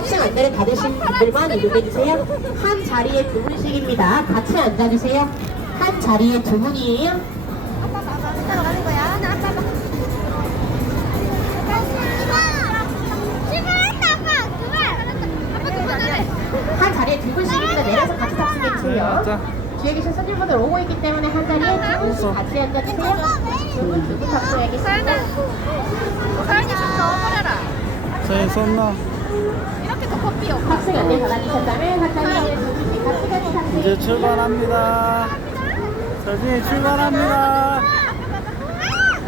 탑승 안내를 받으신 분들만 이동해주세요. 한 자리에 두 분씩입니다. 같이 앉아주세요. 한 자리에 두 분이에요. 한 자리에 두 분씩입니다. 내려서 같이 탑승해주세요. 자, 뒤에 계신 손님분들 오고 있기 때문에 한 자리에 두 분씩 같이 앉아주세요. 두분 두분 탑승하겠습니다. 서연이 좀 넣어버려라. 저희 손나 더 커피요. 분씩 같이 같이 탑승해 이제 출발합니다. 서진이 출발합니다.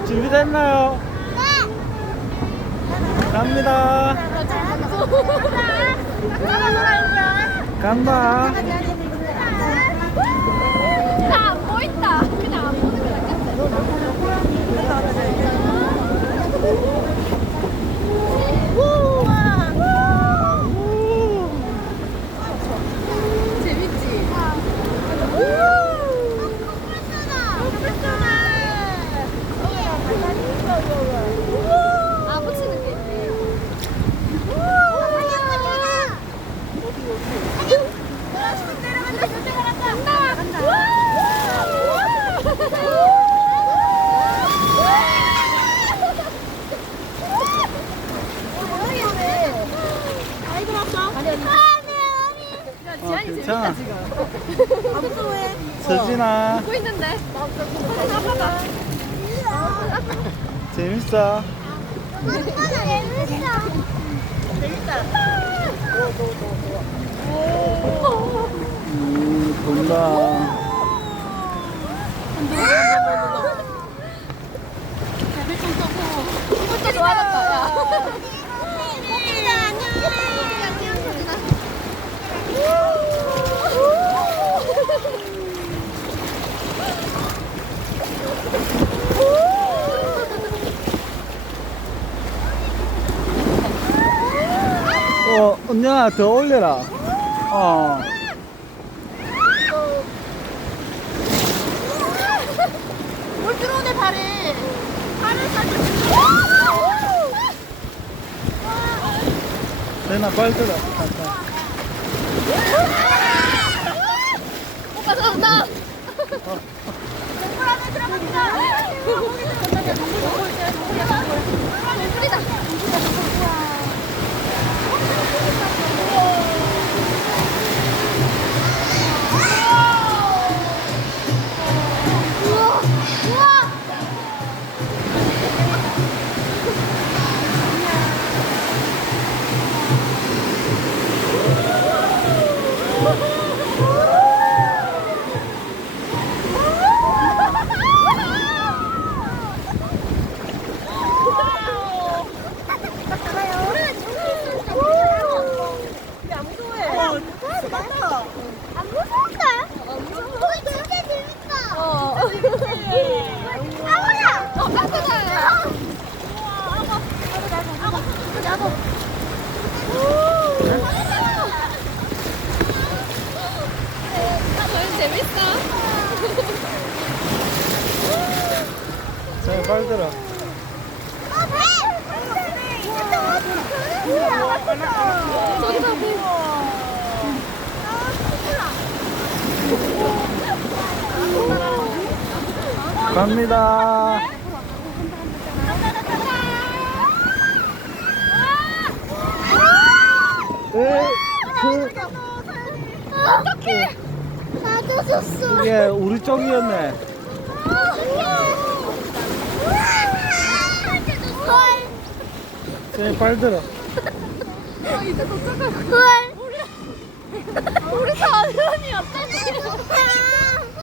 준비됐나요? 갑니다. 간다 보인다. 그냥 안 보는 게 낫겠다. 재밌지? 아, 붙이는 게 있네. 어, 괜찮아. 서진아, 보고 있는데. 재밌어. 음, 본다. 이것도 좋아졌다. 야. 어, 언니야, 더 올려라. 어. 물 들어오네 발에. 발을 살짝. 세나 빨리 들어. 잠깐. 오빠 들어온다. 동굴 안에 들어간다. 거기 들어간다. 동굴 동굴 있어요. 동굴이야. 동굴이다. 우와. 갑니다. 어떡해! 맞아줬어. 이게 우리 쪽이었네. 헐. 세나 빨리 들어. 이제 도착할 헐. 우리 사연이 어땠지?